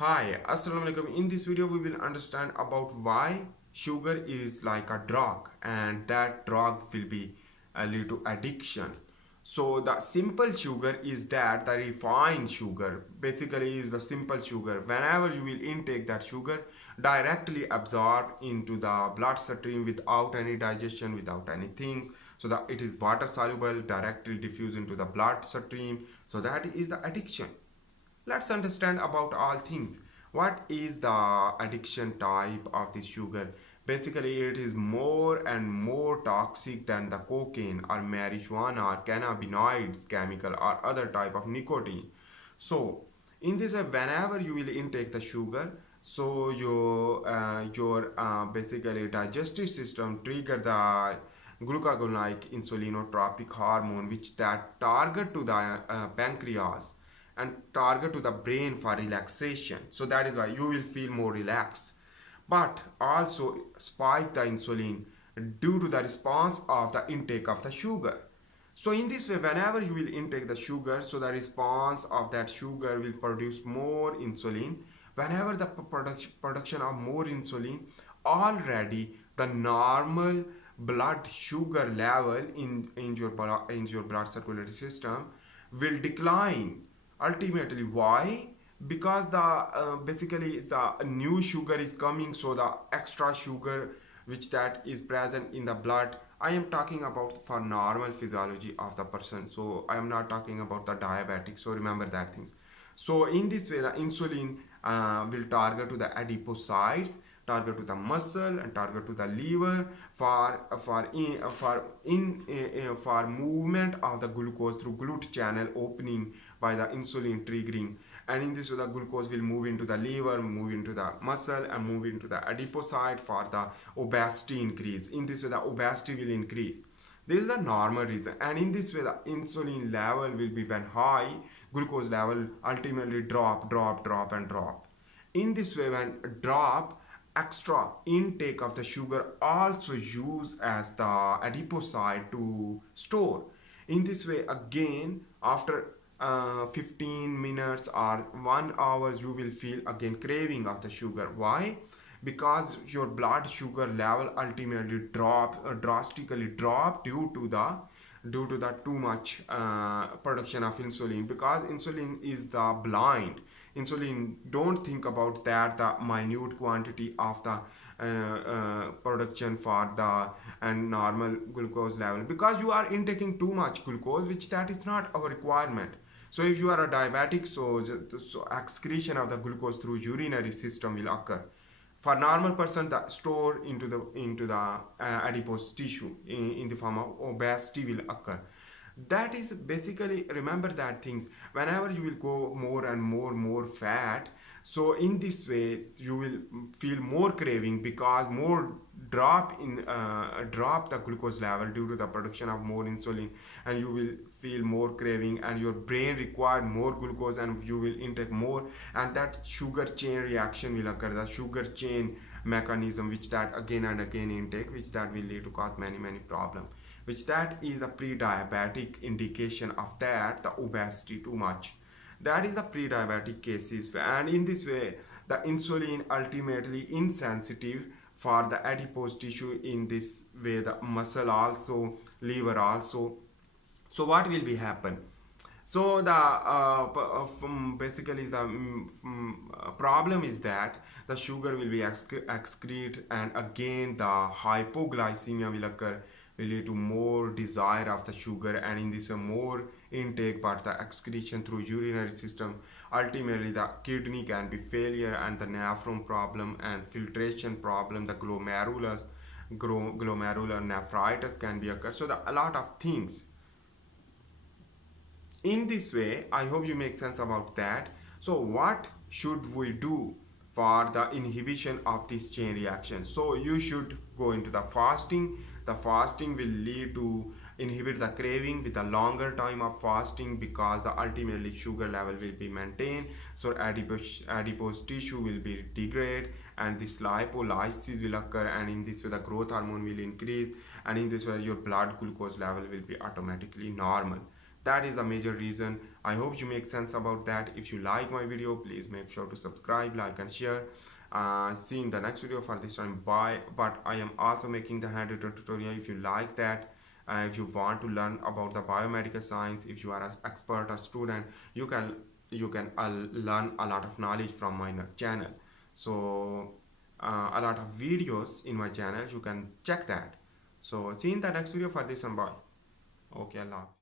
Hi, Assalamu alaikum. In this video, we will understand about why sugar is like a drug and that drug will be lead to addiction. So the simple sugar is that the refined sugar basically is the simple sugar. Whenever you will intake that sugar, directly absorbed into the bloodstream without any digestion, without anything. So that it is water soluble, directly diffuse into the bloodstream. So that is the addiction. Let's understand about all things. What is the addiction type of the sugar? Basically, it is more and more toxic than the cocaine or marijuana or cannabinoids chemical or other type of nicotine. So, in this, whenever you will intake the sugar, so your basically digestive system trigger the glucagon like insulinotropic hormone which that target to the pancreas and target to the brain for relaxation. So that is why you will feel more relaxed, but also spike the insulin due to the response of the intake of the sugar. So in this way, whenever you will intake the sugar, so the response of that sugar will produce more insulin. Whenever the production of more insulin, already the normal blood sugar level in your blood circulatory system will decline. Ultimately, why? Because the basically the new sugar is coming, so the extra sugar which that is present in the blood, I am talking about for normal physiology of the person, so I am not talking about the diabetic, so remember that things. So in this way the insulin will target to the adipocytes, target to the muscle and target to the liver for movement of the glucose through GLUT channel opening by the insulin triggering. And in this way the glucose will move into the liver, move into the muscle and move into the adipocyte for the obesity increase. In this way the obesity will increase. This is the normal reason, and in this way the insulin level will be when high, glucose level ultimately drop and drop. In this way, when drop, extra intake of the sugar also use as the adipocyte to store. In this way, again after 15 minutes or 1 hour, you will feel again craving of the sugar. Why? Because your blood sugar level ultimately drastically drop due to the too much production of insulin, because insulin is the blind. Insulin don't think about that the minute quantity of the production for the and normal glucose level, because you are intaking too much glucose which that is not our requirement. So if you are a diabetic, so excretion of the glucose through urinary system will occur. For normal person, the store into the adipose tissue in the form of obesity will occur. That is basically, remember that things, whenever you will go more and more fat, so in this way you will feel more craving, because more drop the glucose level due to the production of more insulin, and you will feel more craving and your brain require more glucose and you will intake more, and that sugar chain reaction will occur, the sugar chain mechanism which that again and again intake, which that will lead to cause many problem, which that is a pre-diabetic indication of that the obesity too much. That is the pre-diabetic cases, and in this way the insulin ultimately insensitive for the adipose tissue. In this way the muscle also, liver also. So what will be happen? So the basically the problem is that the sugar will be excrete, and again the hypoglycemia will occur, will lead to more desire of the sugar, and in this more intake but the excretion through urinary system. Ultimately the kidney can be failure, and the nephron problem and filtration problem, the glomerular nephritis can be occur. So the a lot of things. In this way, I hope you make sense about that. So what should we do for the inhibition of this chain reaction? So you should go into the fasting. The fasting will lead to inhibit the craving with a longer time of fasting, because the ultimately sugar level will be maintained, so adipose tissue will be degrade and this lipolysis will occur, and in this way the growth hormone will increase, and in this way your blood glucose level will be automatically normal. That is the major reason. I hope you make sense about that. If you like my video, please make sure to subscribe, like and share. See you in the next video. For this time, bye. But I am also making the handwritten tutorial. If you like that, if you want to learn about the biomedical science, if you are an expert or student, you can learn a lot of knowledge from my channel. So a lot of videos in my channel, you can check that. So see you in the next video. For this one, bye. Okay, Allah.